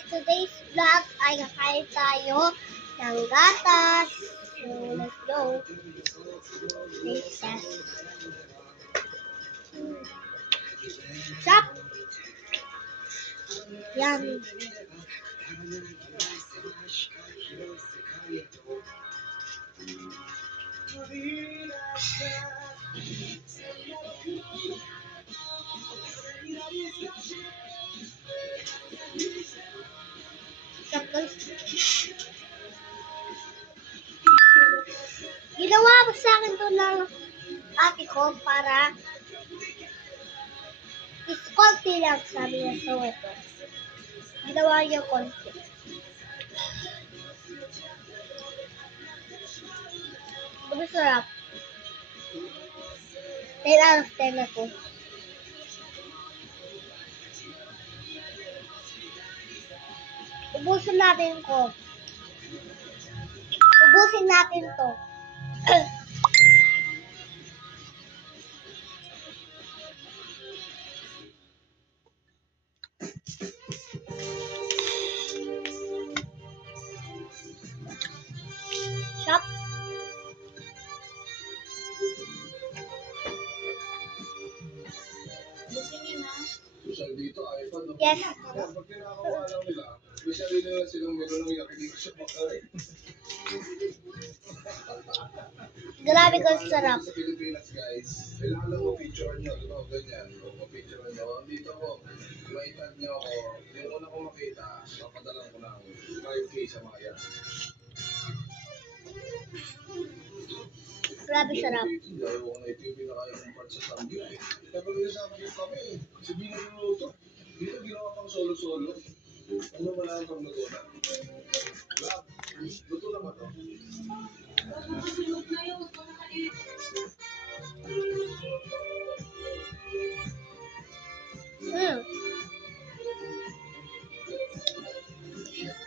guys, today's vlog ay kakain tayo ng gatas. So, let's go. Pizza. Chop! Yan. Chop guys. Ginawa ko sa akin to ng ate ko para is konti lang, sabi niya. So ito. Ginawa niya konti. Masarap. 10 out of 10 ako. Ubusin natin ko. Ubusin natin to. Chop. Social dito, iPad. No? Yes. Pag kinakawa lang nila, usually nila silang meron ng yakinig sa makain. Grabe ko sarap. Sa Pilipinas, guys, kailangan lang ma-picturean nyo. Diba? Ganyan. O, ma-picturean nyo. Dito ko, ma-itag nyo ako. Yung una ko makita, papadalan ko ng 5K sa Maya. Grabe sarap. Dahil ko na ito yung pinakaya kong part sa Samgyup. Kaya pag nilasabi yung kami, kasi binululuto. Dito ginawa pang solo-solo. Ano ba lang pang luto na? Lab, luto na ba ito?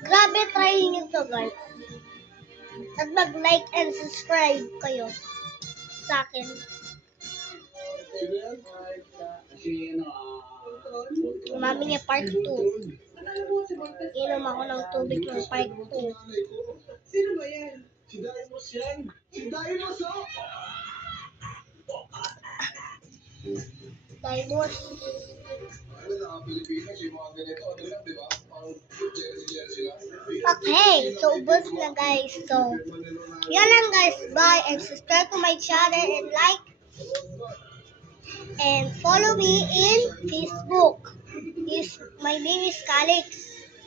Grabe, try nyo to guys. At mag-like and subscribe kayo sa akin. Sino yan? Kasi Mami niya part 2. Inom ako ng tubig ng part 2. Sino ba yan? Si Daimos yan. Si Daimos, oh! Daimos. Ano na, Pilipinas, yung mga ganito, ano lang, di ba? Parang jersey lang. Okay, so ubos na guys. So, yan lang guys. Bye and subscribe to my channel and like and follow me in Facebook. My name is Calix.